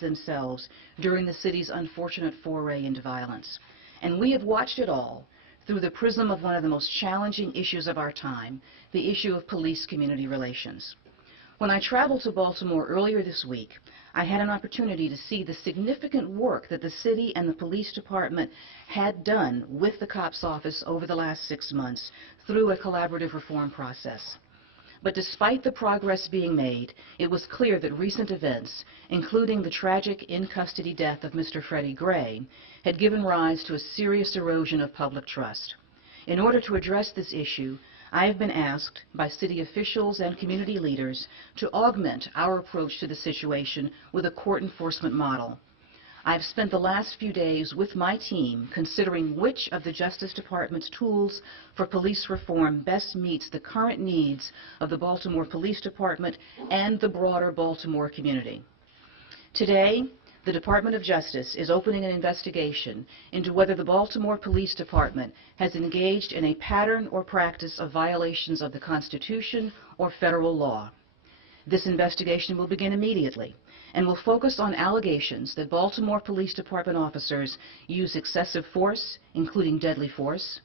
themselves during the city's unfortunate foray into violence. And we have watched it all through the prism of one of the most challenging issues of our time, the issue of police-community relations. When I traveled to Baltimore earlier this week, I had an opportunity to see the significant work that the city and the police department had done with the COPS office over the last 6 months through a collaborative reform process. But despite the progress being made, it was clear that recent events, including the tragic in-custody death of Mr. Freddie Gray, had given rise to a serious erosion of public trust. In order to address this issue, I have been asked by city officials and community leaders to augment our approach to the situation with a court enforcement model. I've spent the last few days with my team considering which of the Justice Department's tools for police reform best meets the current needs of the Baltimore Police Department and the broader Baltimore community. Today, the Department of Justice is opening an investigation into whether the Baltimore Police Department has engaged in a pattern or practice of violations of the Constitution or federal law. This investigation will begin immediately and will focus on allegations that Baltimore Police Department officers use excessive force, including deadly force,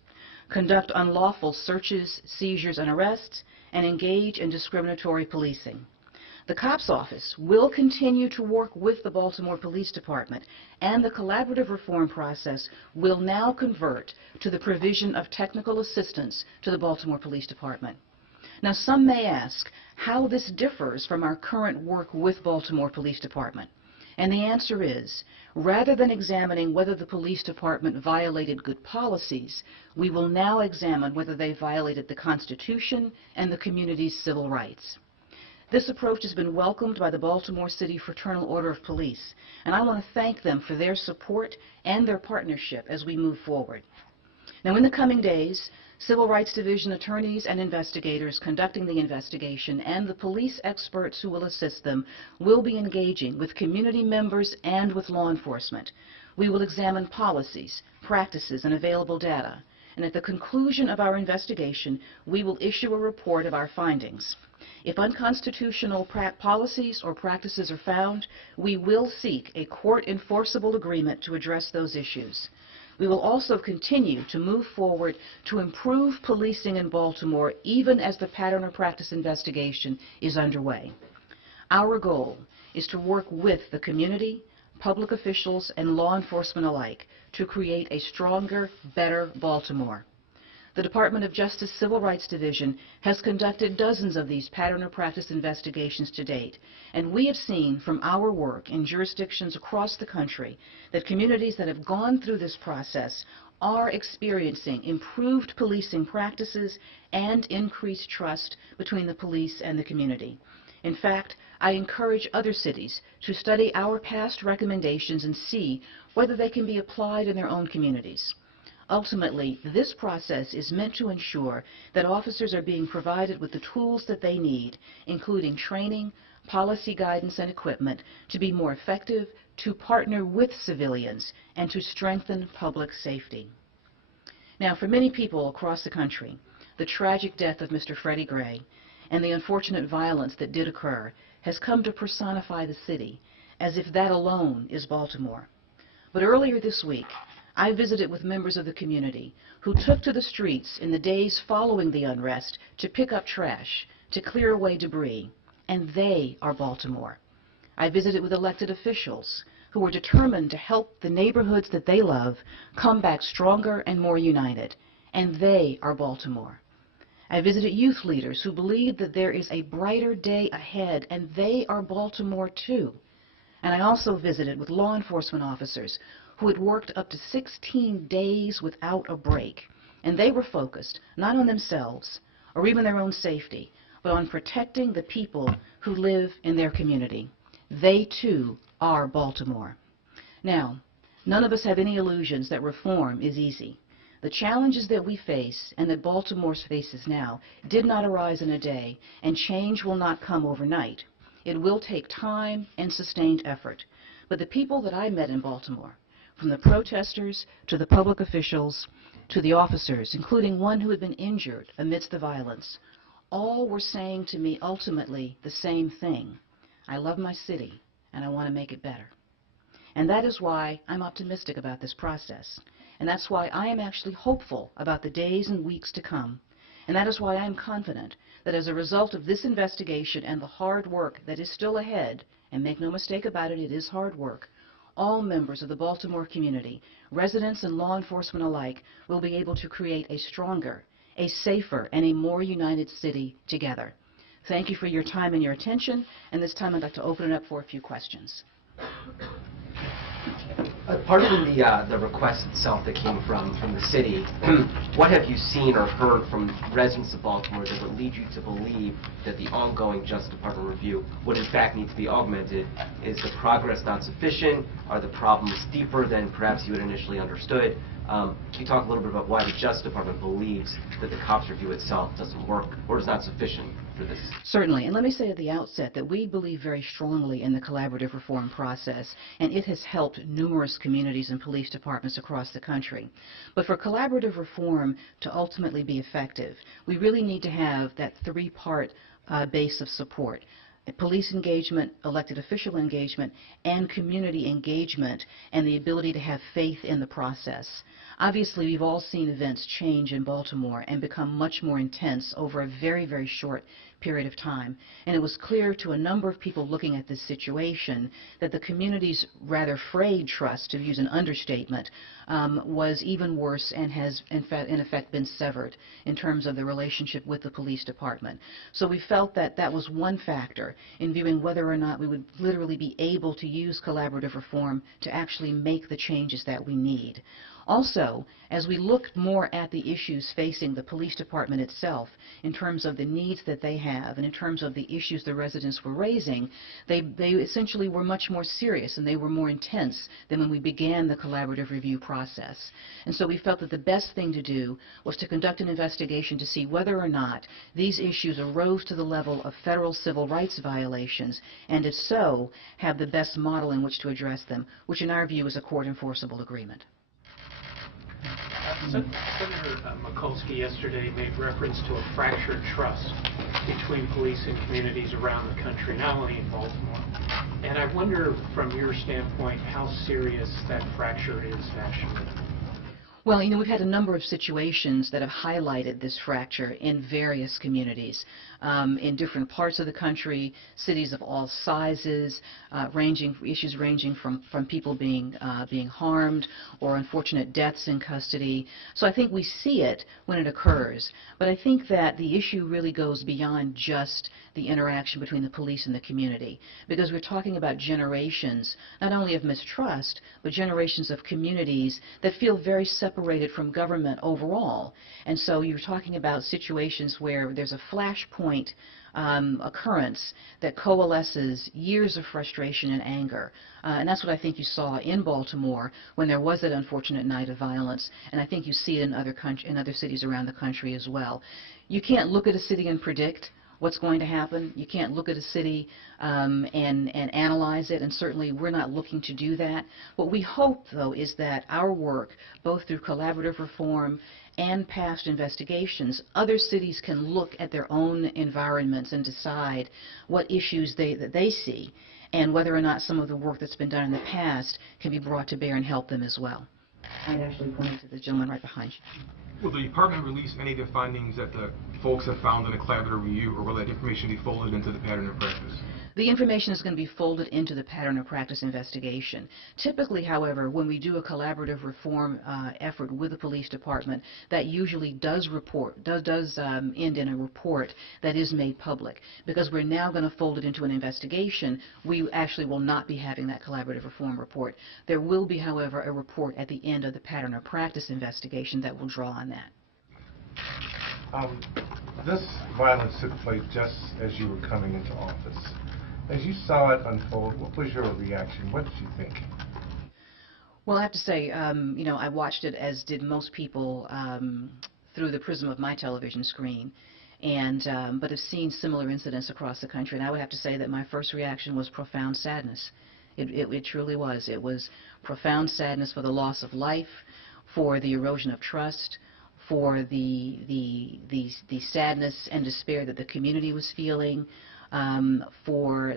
conduct unlawful searches, seizures, and arrests, and engage in discriminatory policing. The COPS office will continue to work with the Baltimore Police Department, and the collaborative reform process will now convert to the provision of technical assistance to the Baltimore Police Department. Now, some may ask how this differs from our current work with Baltimore Police Department. And the answer is, rather than examining whether the police department violated good policies, we will now examine whether they violated the Constitution and the community's civil rights. This approach has been welcomed by the Baltimore City Fraternal Order of Police, and I want to thank them for their support and their partnership as we move forward. Now, in the coming days, Civil Rights Division attorneys and investigators conducting the investigation and the police experts who will assist them will be engaging with community members and with law enforcement. We will examine policies, practices, and available data. And at the conclusion of our investigation, we will issue a report of our findings. If unconstitutional policies or practices are found, we will seek a court-enforceable agreement to address those issues. We will also continue to move forward to improve policing in Baltimore even as the pattern or practice investigation is underway. Our goal is to work with the community, public officials, and law enforcement alike to create a stronger, better Baltimore. The Department of Justice Civil Rights Division has conducted dozens of these pattern or practice investigations to date, and we have seen from our work in jurisdictions across the country that communities that have gone through this process are experiencing improved policing practices and increased trust between the police and the community. In fact, I encourage other cities to study our past recommendations and see whether they can be applied in their own communities. Ultimately, this process is meant to ensure that officers are being provided with the tools that they need, including training, policy guidance, and equipment, to be more effective, to partner with civilians, and to strengthen public safety. Now, for many people across the country, the tragic death of Mr. Freddie Gray and the unfortunate violence that did occur has come to personify the city, as if that alone is Baltimore. But earlier this week, I visited with members of the community who took to the streets in the days following the unrest to pick up trash, to clear away debris, and they are Baltimore. I visited with elected officials who were determined to help the neighborhoods that they love come back stronger and more united, and they are Baltimore. I visited youth leaders who believe that there is a brighter day ahead, and they are Baltimore too. And I also visited with law enforcement officers who had worked up to 16 days without a break. And they were focused not on themselves or even their own safety, but on protecting the people who live in their community. They too are Baltimore. Now, none of us have any illusions that reform is easy. The challenges that we face and that Baltimore faces now did not arise in a day, and change will not come overnight. It will take time and sustained effort. But the people that I met in Baltimore, from the protesters to the public officials to the officers, including one who had been injured amidst the violence, all were saying to me ultimately the same thing: I love my city and I want to make it better. And that is why I'm optimistic about this process. And that's why I am actually hopeful about the days and weeks to come. And that is why I am confident that as a result of this investigation and the hard work that is still ahead, and make no mistake about it, it is hard work, all members of the Baltimore community, residents and law enforcement alike, will be able to create a stronger, a safer, and a more united city together. Thank you for your time and your attention, and this time I'd like to open it up for a few questions. Part of the request itself that came from the city, what have you seen or heard from residents of Baltimore that would lead you to believe that the ongoing Justice Department review would in fact need to be augmented? Is the progress not sufficient? Are the problems deeper than perhaps you had initially understood? Can you talk a little bit about why the Justice Department believes that the cops review itself doesn't work or is not sufficient for this? Certainly, and let me say at the outset that we believe very strongly in the collaborative reform process, and it has helped numerous communities and police departments across the country. But for collaborative reform to ultimately be effective, we really need to have that three-part base of support: police engagement, elected official engagement, and community engagement, and the ability to have faith in the process. Obviously, we've all seen events change in Baltimore and become much more intense over a very, very short period of time. And it was clear to a number of people looking at this situation that the community's rather frayed trust, to use an understatement, was even worse and has in effect been severed in terms of the relationship with the police department. So we felt that that was one factor in viewing whether or not we would literally be able to use collaborative reform to actually make the changes that we need. Also, as we looked more at the issues facing the police department itself in terms of the needs that they have and in terms of the issues the residents were raising, they essentially were much more serious and they were more intense than when we began the collaborative review process. And so we felt that the best thing to do was to conduct an investigation to see whether or not these issues arose to the level of federal civil rights violations, and if so, have the best model in which to address them, which in our view is a court-enforceable agreement. Senator Mikulski yesterday made reference to a fractured trust between police and communities around the country, not only in Baltimore. And I wonder, from your standpoint, how serious that fracture is nationally. Well, you know, we've had a number of situations that have highlighted this fracture in various communities, in different parts of the country, cities of all sizes, issues ranging from people being harmed or unfortunate deaths in custody. So I think we see it when it occurs. But I think that the issue really goes beyond just the interaction between the police and the community, because we're talking about generations, not only of mistrust, but generations of communities that feel very separated from government overall. And so you're talking about situations where there's a flashpoint occurrence that coalesces years of frustration and anger. And that's what I think you saw in Baltimore when there was that unfortunate night of violence, and I think you see it in other cities around the country as well. You can't look at a city and predict what's going to happen. You can't look at a city and analyze it, and certainly we're not looking to do that. What we hope, though, is that our work, both through collaborative reform and past investigations, other cities can look at their own environments and decide what issues that they see and whether or not some of the work that's been done in the past can be brought to bear and help them as well. I'd actually point to the gentleman right behind you. Will the department release any of the findings that the folks have found in a collaborative review, or will that information be folded into the pattern of practice? The information is going to be folded into the pattern of practice investigation. Typically, however, when we do a collaborative reform effort with the police department, that usually does end in a report that is made public. Because we're now going to fold it into an investigation, we actually will not be having that collaborative reform report. There will be, however, a report at the end of the pattern of practice investigation that will draw on that. This violence took place just as you were coming into office. As you saw it unfold, what was your reaction? What did you think? Well, I have to say, you know, I watched it, as did most people, through the prism of my television screen, and but have seen similar incidents across the country. And I would have to say that my first reaction was profound sadness. It truly was. It was profound sadness for the loss of life, for the erosion of trust, for the sadness and despair that the community was feeling. for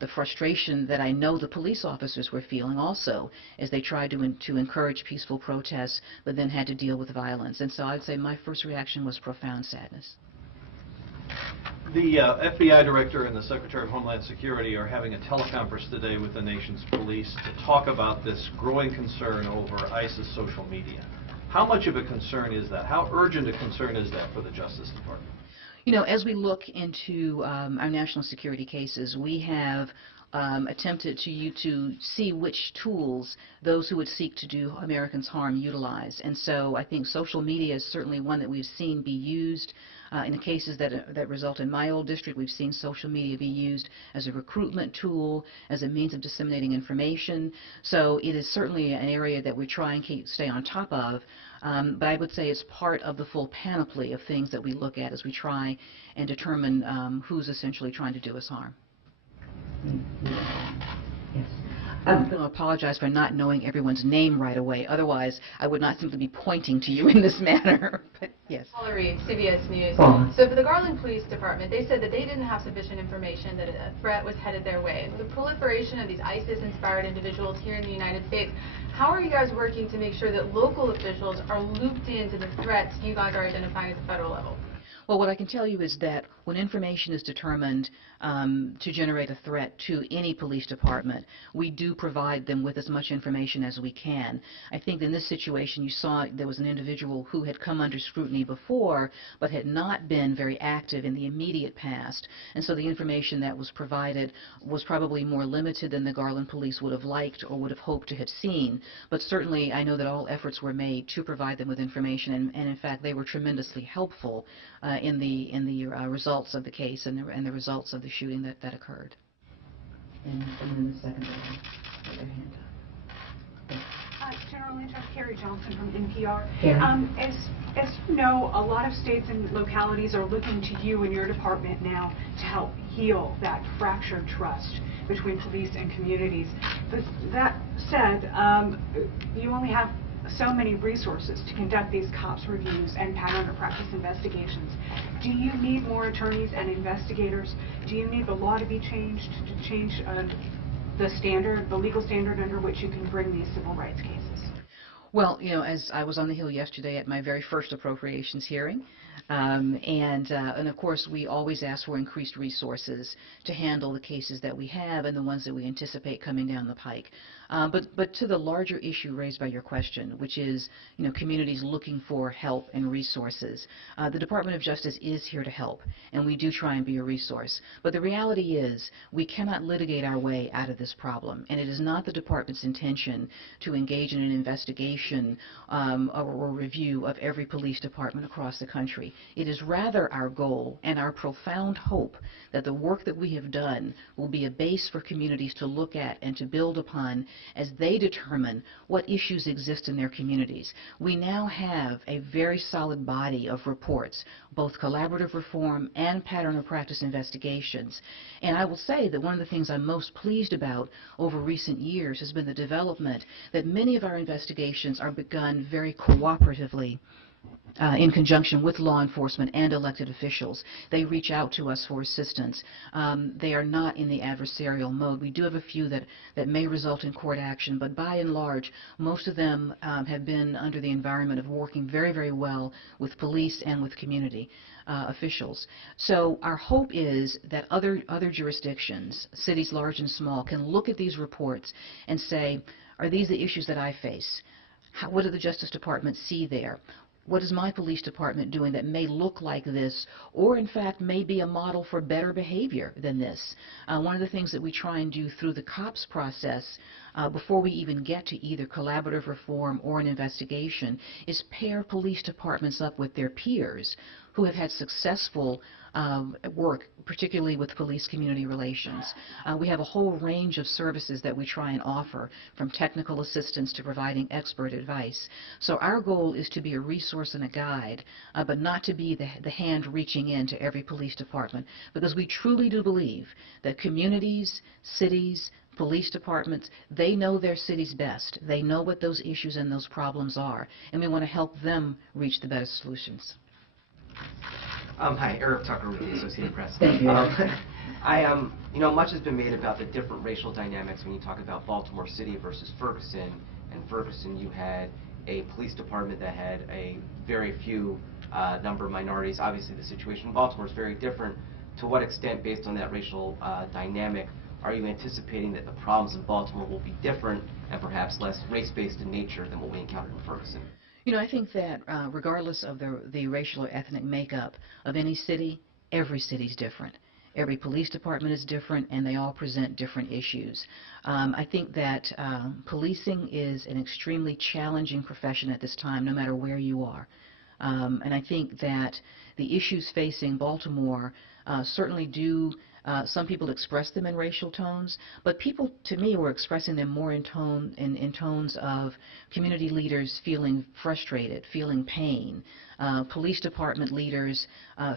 the frustration that I know the police officers were feeling also as they tried to encourage peaceful protests, but then had to deal with violence. And so I'd say my first reaction was profound sadness. The FBI Director and the Secretary of Homeland Security are having a teleconference today with the nation's police to talk about this growing concern over ISIS social media. How much of a concern is that? How urgent a concern is that for the Justice Department? You know, as we look into our national security cases, we have attempted to see which tools those who would seek to do Americans harm utilize. And so I think social media is certainly one that we've seen be used. In the cases that result in my old district, we've seen social media be used as a recruitment tool, as a means of disseminating information. So it is certainly an area that we try and stay on top of. But I would say it's part of the full panoply of things that we look at as we try and determine who's essentially trying to do us harm. Yes. I'm going to apologize for not knowing everyone's name right away. Otherwise, I would not simply be pointing to you in this manner. But yes. Paula Reed, CBS News. Paula. So for the Garland Police Department, they said that they didn't have sufficient information that a threat was headed their way. With the proliferation of these ISIS-inspired individuals here in the United States, how are you guys working to make sure that local officials are looped into the threats you guys are identifying at the federal level? Well, what I can tell you is that when information is determined to generate a threat to any police department, we do provide them with as much information as we can. I think in this situation you saw there was an individual who had come under scrutiny before but had not been very active in the immediate past, and so the information that was provided was probably more limited than the Garland police would have liked or would have hoped to have seen. But certainly I know that all efforts were made to provide them with information, and in fact they were tremendously helpful in the results of the case and the results of the shooting that occurred. And then the second one, put their hand up. General Lynch, I'm Carrie Johnson from NPR. Carrie? As you know, a lot of states and localities are looking to you and your department now to help heal that fractured trust between police and communities. But that said, you only have so many resources to conduct these COPS reviews and pattern or practice investigations. Do you need more attorneys and investigators? Do you need the law to be changed to change the standard, the legal standard under which you can bring these civil rights cases? Well, you know, as I was on the Hill yesterday at my very first appropriations hearing, and of course we always ask for increased resources to handle the cases that we have and the ones that we anticipate coming down the pike. But to the larger issue raised by your question, which is, you know, communities looking for help and resources, the Department of Justice is here to help, and we do try and be a resource. But the reality is we cannot litigate our way out of this problem, and it is not the Department's intention to engage in an investigation or review of every police department across the country. It is rather our goal and our profound hope that the work that we have done will be a base for communities to look at and to build upon as they determine what issues exist in their communities. We now have a very solid body of reports, both collaborative reform and pattern of practice investigations. And I will say that one of the things I'm most pleased about over recent years has been the development that many of our investigations are begun very cooperatively in conjunction with law enforcement and elected officials. They reach out to us for assistance. They are not in the adversarial mode. We do have a few that may result in court action, but by and large, most of them have been under the environment of working very, very well with police and with community officials. So our hope is that other jurisdictions, cities large and small, can look at these reports and say, are these the issues that I face? What does the Justice Department see there? What is my police department doing that may look like this, or in fact may be a model for better behavior than this? One of the things that we try and do through the COPS process before we even get to either collaborative reform or an investigation is pair police departments up with their peers who have had successful work, particularly with police community relations. We have a whole range of services that we try and offer, from technical assistance to providing expert advice. So our goal is to be a resource and a guide, but not to be the hand reaching into every police department, because we truly do believe that communities, cities, police departments, they know their cities best. They know what those issues and those problems are, and we want to help them reach the best solutions. Hi, Eric Tucker with the Associated Press. Thank you. Much has been made about the different racial dynamics when you talk about Baltimore City versus Ferguson. In Ferguson, you had a police department that had a very few number of minorities. Obviously, the situation in Baltimore is very different. To what extent, based on that racial dynamic, are you anticipating that the problems in Baltimore will be different and perhaps less race-based in nature than what we encountered in Ferguson? I think that regardless of the racial or ethnic makeup of any city, every city is different. Every police department is different, and they all present different issues. I think that policing is an extremely challenging profession at this time, no matter where you are. And I think that the issues facing Baltimore certainly do, some people express them in racial tones, but people, to me, were expressing them more in tones of community leaders feeling frustrated, feeling pain, police department leaders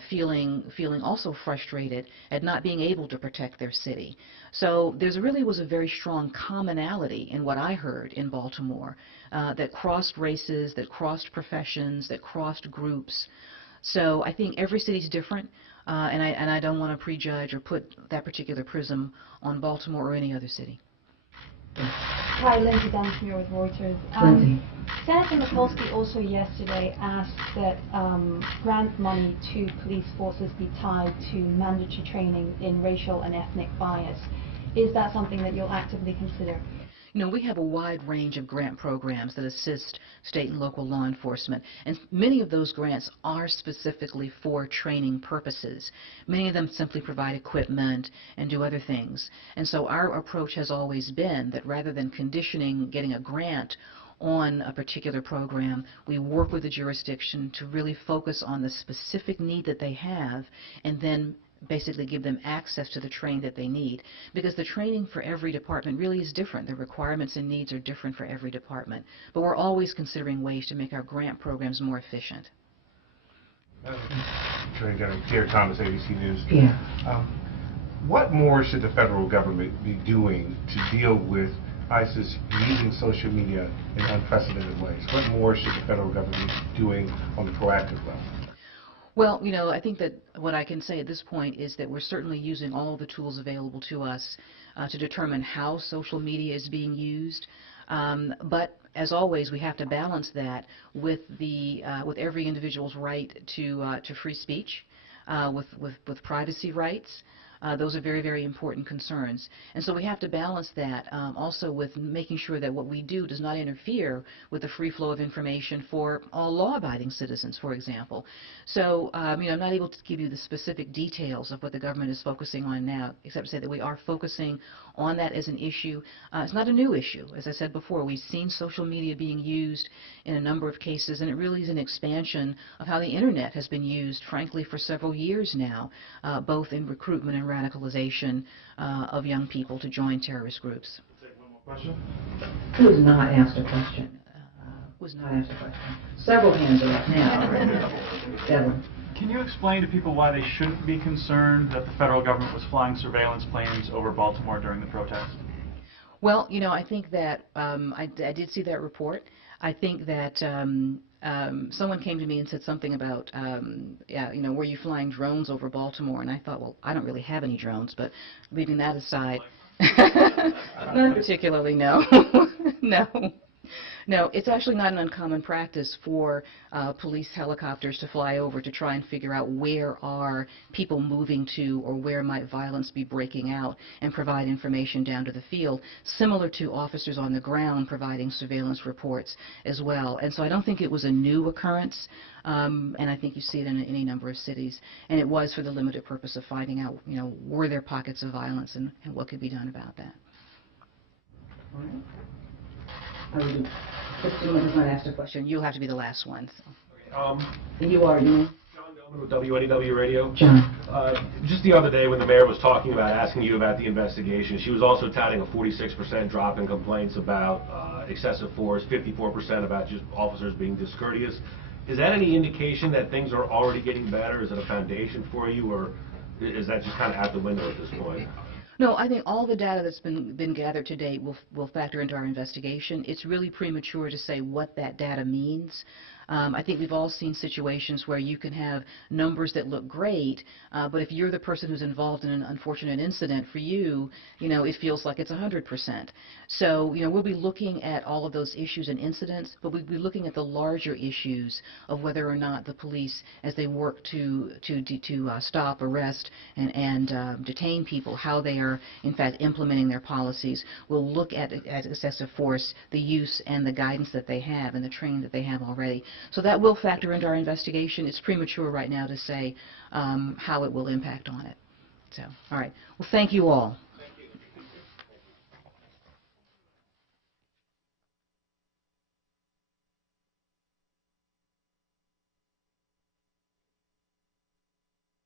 feeling also frustrated at not being able to protect their city. So there really was a very strong commonality in what I heard in Baltimore that crossed races, that crossed professions, that crossed groups. So I think every city is different, and I don't want to prejudge or put that particular prism on Baltimore or any other city. Hi, Lindsay Dunn here with Reuters. Senator Mikulski also yesterday asked that grant money to police forces be tied to mandatory training in racial and ethnic bias. Is that something that you'll actively consider? We have a wide range of grant programs that assist state and local law enforcement, and many of those grants are specifically for training purposes. Many of them simply provide equipment and do other things. And so our approach has always been that rather than conditioning getting a grant on a particular program, we work with the jurisdiction to really focus on the specific need that they have, and then basically give them access to the training that they need, because the training for every department really is different. The requirements and needs are different for every department, but we're always considering ways to make our grant programs more efficient. Attorney General Pierre Thomas, ABC News. Yeah. What more should the federal government be doing to deal with ISIS using social media in unprecedented ways? What more should the federal government be doing on the proactive level? Well, I think that what I can say at this point is that we're certainly using all the tools available to us to determine how social media is being used. But as always, we have to balance that with every individual's right to free speech, with privacy rights. Those are very, very important concerns. And so we have to balance that also with making sure that what we do does not interfere with the free flow of information for all law-abiding citizens, for example. So, I'm not able to give you the specific details of what the government is focusing on now, except to say that we are focusing on that as an issue. It's not a new issue. As I said before, we've seen social media being used in a number of cases, and it really is an expansion of how the Internet has been used, frankly, for several years now, both in recruitment and radicalization of young people to join terrorist groups. Take one more question. Who has not asked a question? Who has not asked a question? Several hands are up now. Devin. Can you explain to people why they shouldn't be concerned that the federal government was flying surveillance planes over Baltimore during the protest? Well, I think that I did see that report. I think that someone came to me and said something about, were you flying drones over Baltimore? And I thought, well, I don't really have any drones, but leaving that aside, not particularly, no. No, it's actually not an uncommon practice for police helicopters to fly over to try and figure out where are people moving to or where might violence be breaking out, and provide information down to the field, similar to officers on the ground providing surveillance reports as well. And so I don't think it was a new occurrence, and I think you see it in any number of cities. And it was for the limited purpose of finding out, were there pockets of violence and what could be done about that. All right. Christine has not asked a question. You'll have to be the last one. So. You are, you? John Gilman with WNEW Radio. John. Just the other day when the mayor was talking about asking you about the investigation, she was also touting a 46% drop in complaints about excessive force, 54% about just officers being discourteous. Is that any indication that things are already getting better? Is it a foundation for you, or is that just kind of out the window at this point? No, I think all the data that's been gathered to date will factor into our investigation. It's really premature to say what that data means. I think we've all seen situations where you can have numbers that look great, but if you're the person who's involved in an unfortunate incident, for you, it feels like it's 100%. So, we'll be looking at all of those issues and incidents, but we'll be looking at the larger issues of whether or not the police, as they work to stop, arrest, and detain people, how they are, in fact, implementing their policies. We'll look at excessive force, the use and the guidance that they have and the training that they have already. So that will factor into our investigation. It's premature right now to say how it will impact on it. So, all right. Well, thank you all.